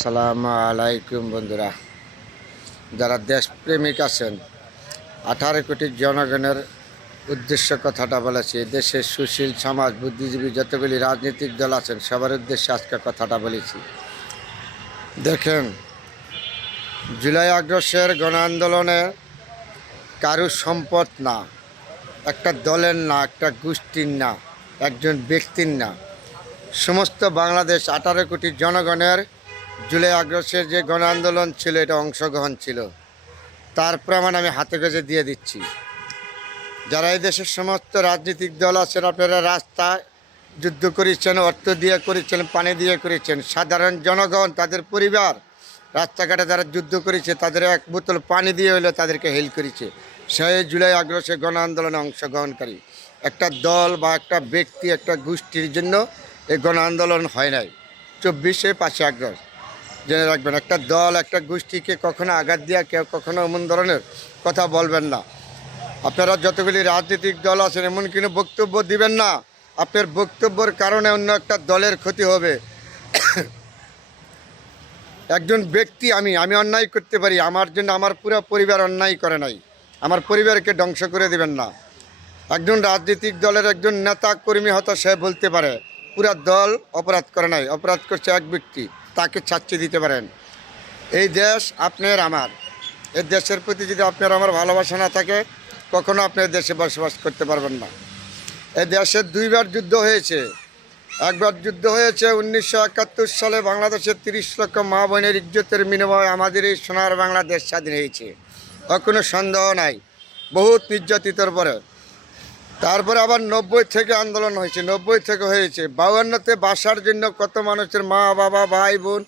সালামু আলাইকুম বন্ধুরা, যারা দেশপ্রেমিক আছেন, 18 কোটি জনগণের উদ্দেশ্য কথাটা বলেছি। দেশের সুশীল সমাজ, বুদ্ধিজীবী যতগুলি রাজনৈতিক দল আছেন সবার উদ্দেশ্যে আজকে কথাটা বলেছি। দেখেন, জুলাই আগস্টের গণ আন্দোলনে কারো সম্পদ না, একটা দলের না, একটা গোষ্ঠীর না, একজন ব্যক্তির না, সমস্ত বাংলাদেশ 18 কোটি জনগণের জুলাই আগস্টের যে গণ আন্দোলন ছিল, এটা অংশগ্রহণ ছিল। তার প্রমাণ আমি হাতে গজে দিয়ে দিচ্ছি। যারা এই দেশের সমস্ত রাজনৈতিক দল আছেন, আপনারা রাস্তায় যুদ্ধ করেছেন, অর্থ দিয়ে করেছেন, পানি দিয়ে করেছেন। সাধারণ জনগণ, তাদের পরিবার রাস্তাঘাটে যারা যুদ্ধ করেছে, তাদের এক বোতল পানি দিয়ে হলে তাদেরকে হেল্প করেছে। সেই জুলাই আগস্টে গণ আন্দোলনে অংশগ্রহণকারী একটা দল বা একটা ব্যক্তি, একটা গোষ্ঠীর জন্য এই গণ আন্দোলন হয় নাই। 24-5 আগস্ট জেনে রাখবেন, একটা দল, একটা গোষ্ঠীকে কখনো আঘাত দেওয়া, কেউ কখনো এমন ধরনের কথা বলবেন না। আপনারা যতগুলি রাজনৈতিক দল আছেন, এমন কোনো বক্তব্য দিবেন না আপনার বক্তব্যের কারণে অন্য একটা দলের ক্ষতি হবে। একজন ব্যক্তি, আমি অন্যায় করতে পারি, আমার জন্য আমার পুরো পরিবার অন্যায় করে নাই, আমার পরিবারকে ধ্বংস করে দিবেন না। একজন রাজনৈতিক দলের একজন নেতা কর্মী হয়তো সে বলতে পারে পুরা দল অপরাধ করে নাই, অপরাধ করছে এক ব্যক্তি, তাকে শাস্তি দিতে পারেন। এই দেশ আপনার আমার, এই দেশের প্রতি যদি আপনার আমার ভালোবাসা না থাকে, কখনো আপনি দেশে বসবাস করতে পারবেন না। এই দেশের দুইবার যুদ্ধ হয়েছে। একবার যুদ্ধ হয়েছে 1971 সালে, বাংলাদেশের 30 লক্ষ মা বোনের ইজ্জতের বিনিময়ে আমাদের এই সোনার বাংলাদেশ স্বাধীন হয়েছে, কোনো সন্দেহ নাই। বহুত নির্যাতিতর পরে তারপরে আবার 90 থেকে আন্দোলন হয়েছে, 90 থেকে হয়েছে। 52-তে বাসার জন্য কত মানুষের মা বাবা ভাই বোন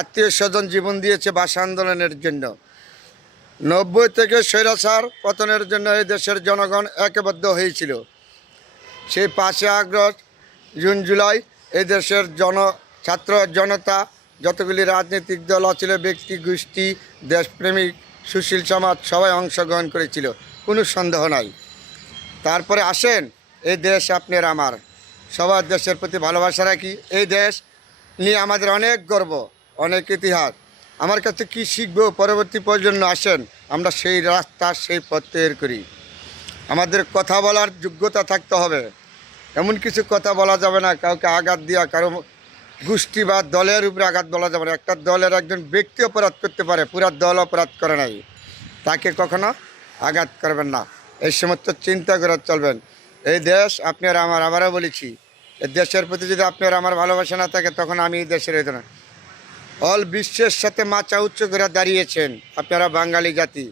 আত্মীয় স্বজন জীবন দিয়েছে বাসা আন্দোলনের জন্য। 90 থেকে স্বৈরাচার পতনের জন্য এই দেশের জনগণ একবদ্ধ হয়েছিল। সেই 5 আগস্ট, জুন, জুলাই এই দেশের ছাত্র জনতা, যতগুলি রাজনৈতিক দল ছিল, ব্যক্তি গোষ্ঠী, দেশপ্রেমিক, সুশীল সমাজ সবাই অংশগ্রহণ করেছিল, কোনো সন্দেহ নাই। তারপরে আসেন, এই দেশ আপনার আমার, সবার দেশের প্রতি ভালোবাসা রাখি। এই দেশ নিয়ে আমাদের অনেক গর্ব, অনেক ইতিহাস। আমার কাছে কি শিখবো পরবর্তী প্রজন্ম, আসেন আমরা সেই রাস্তা, সেই পথ তৈরি করি। আমাদের কথা বলার যোগ্যতা থাকতে হবে, এমন কিছু কথা বলা যাবে না কাউকে আঘাত দেওয়া, কারো গোষ্ঠী বা দলের উপরে আঘাত বলা যাবে না। একটা দলের একজন ব্যক্তি অপরাধ করতে পারে, পুরা দল অপরাধ করে নাই, তাকে কখনো আঘাত করবেন না। এই সমস্ত চিন্তা করে চলবেন। এই দেশ আপনার আমার, আবারও বলেছি, এই দেশের প্রতি যদি আপনার আমার ভালোবাসা না থাকে, তখন আমি এই দেশের হইতো না। অল বিশ্বের সাথে মাথা উচ্চ করে দাঁড়িয়েছেন আপনারা, বাঙালি জাতি।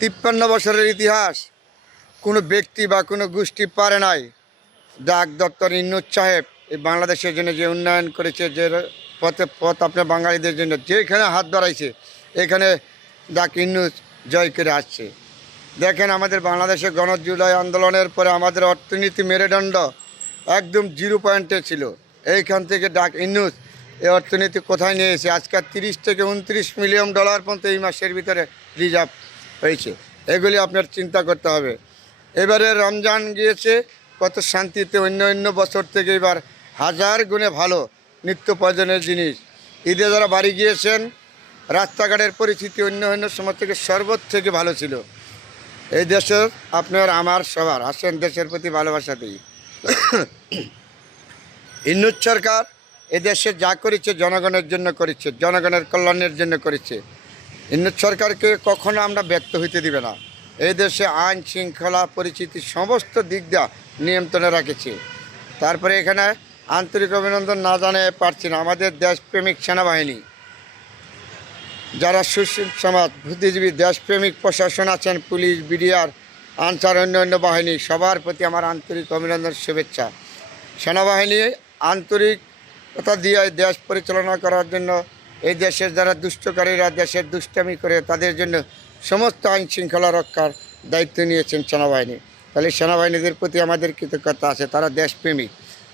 53 বছরের ইতিহাস কোনো ব্যক্তি বা কোনো গোষ্ঠী পারে নাই। ডক্টর ইউনূস সাহেব এই বাংলাদেশের জন্য যে উন্নয়ন করেছে, যে পথ আপনার বাঙালিদের জন্য যেখানে হাত বাড়াইছে, এখানে ইউনূস জয় করে আসছে। দেখেন, আমাদের বাংলাদেশে জুলাই আন্দোলনের পরে আমাদের অর্থনীতি মেরুদণ্ড একদম 0 পয়েন্টে ছিল। এইখান থেকে ইউনূস এই অর্থনীতি কোথায় নিয়ে এসে আজকাল 30 থেকে 29 মিলিয়ন ডলার পর্যন্ত এই মাসের ভিতরে রিজার্ভ হয়েছে। এগুলি আপনার চিন্তা করতে হবে। এবারে রমজান গিয়েছে কত শান্তিতে, অন্য বছর থেকে এবার 1000 গুণে ভালো নিত্য প্রয়োজনের জিনিস। ঈদে যারা বাড়ি গিয়েছেন, রাস্তাঘাটের পরিস্থিতি অন্য সময় থেকে সর্বোচ্চ থেকে ভালো ছিল। এই দেশের আপনার আমার সবার, আসেন দেশের প্রতি ভালোবাসা দিই। ইউনূস সরকার এ দেশে যা করেছে জনগণের জন্য করেছে, জনগণের কল্যাণের জন্য করেছে। ইউনূস সরকারকে কখনো আমরা ব্যর্থ হইতে দিবে না। এই দেশে আইন শৃঙ্খলা পরিস্থিতি সমস্ত দিক দিয়ে নিয়ন্ত্রণে রাখেছে। তারপরে এখানে আন্তরিক অভিনন্দন না জানিয়ে পারছি না আমাদের দেশপ্রেমিক সেনাবাহিনী, যারা সুশীল সমাজ, বুদ্ধিজীবী, দেশপ্রেমিক প্রশাসন আছেন, পুলিশ, বিডিআর, আনসার, অন্য বাহিনী, সবার প্রতি আমার আন্তরিক অভিনন্দন, শুভেচ্ছা। সেনাবাহিনী আন্তরিকতা দিয়ে দেশ পরিচালনা করার জন্য, এই দেশের যারা দুষ্টকারীরা দেশের দুষ্টামি করে, তাদের জন্য সমস্ত আইন শৃঙ্খলা রক্ষার দায়িত্ব নিয়েছেন সেনাবাহিনী। তাহলে সেনাবাহিনীদের প্রতি আমাদের কৃতজ্ঞতা আছে, তারা দেশপ্রেমিক।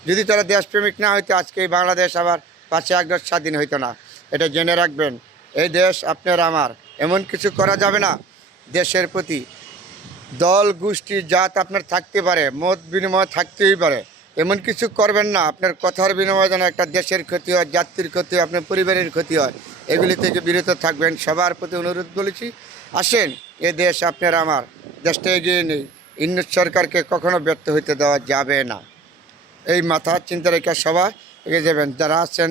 যদি তারা দেশপ্রেমিক না হইতো, আজকে এই বাংলাদেশ আবার 5 আগস্ট স্বাধীন হইতো না, এটা জেনে রাখবেন। এই দেশ আপনার আমার, এমন কিছু করা যাবে না দেশের প্রতি। দল, গোষ্ঠী, জাত আপনার থাকতে পারে, মত বিনিময় থাকতেই পারে, এমন কিছু করবেন না আপনার কথার বিনিময়ে যেন একটা দেশের ক্ষতি হয়, জাতির ক্ষতি হয়, আপনার পরিবারের ক্ষতি হয়। এগুলি থেকে বিরত থাকবেন, সবার প্রতি অনুরোধ বলেছি। আসেন, এ দেশ আপনার আমার, দেশটা এগিয়ে নেই। ইন্নুস সরকারকে কখনো ব্যর্থ হইতে দেওয়া যাবে না। এই মাথা চিন্তা রেখে সবাই এগিয়ে যাবেন। যারা আছেন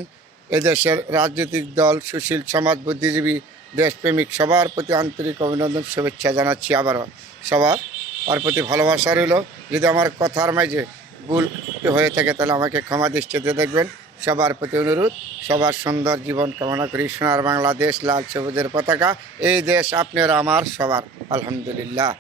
এদেশের রাজনৈতিক দল, সুশীল সমাজ, বুদ্ধিজীবী, দেশপ্রেমিক, সবার প্রতি আন্তরিক অভিনন্দন, শুভেচ্ছা জানাচ্ছি আবারও। সবার প্রতি ভালোবাসা রইল। যদি আমার কথার মাঝে ভুল হয়ে থাকে তাহলে আমাকে ক্ষমা দৃষ্টিতে দেখবেন। সবার প্রতি অনুরোধ, সবার সুন্দর জীবন কামনা করি। সোনার বাংলাদেশ, লাল সবুজের পতাকা, এই দেশ আপনার আমার সবার। আলহামদুলিল্লাহ।